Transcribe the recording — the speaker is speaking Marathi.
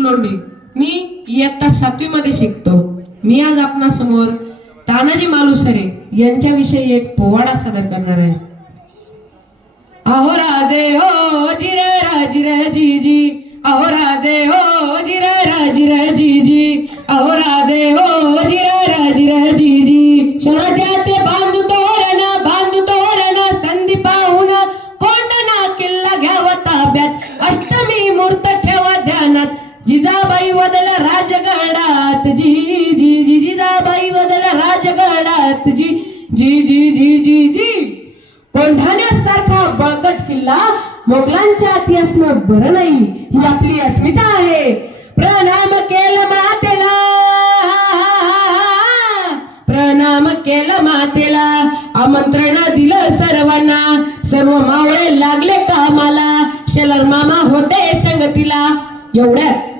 फुल्लोंडी. मी इयत्ता 7वी मध्ये शिकतो. मी आज आपणासमोर तानाजी मालुसरे यांच्याविषयी एक पोवाडा सादर करणार आहे. अहो राजे हो जिरे राजिरे जी जी, अहो राजे हो जिरे राजिरे जी जी, अहो राजे हो जिरे राजिरे जी जी. स्वराज्याचे बांधू तोरण संधी पाहून कोंढणा किल्ला घ्यावा ताब्यात, अष्टमी मूर्त ठेवा ध्यानात, जिजाबाई वदला राजगडात जी जी जी, जिजाबाई वदला राजगडात जी जी जी जी जी जी. कोंढाण्यासारखा बळकट किल्ला मोगलांच्या हाती असणं बरं नाही, ही आपली अस्मिता आहे. प्रणाम केलं मातेला, प्रणाम केलं मातेला, आमंत्रण दिलं सर्वांना, सर्व मावळे लागले कामाला, शेलर मामा होते संगतीला. एवढ्यात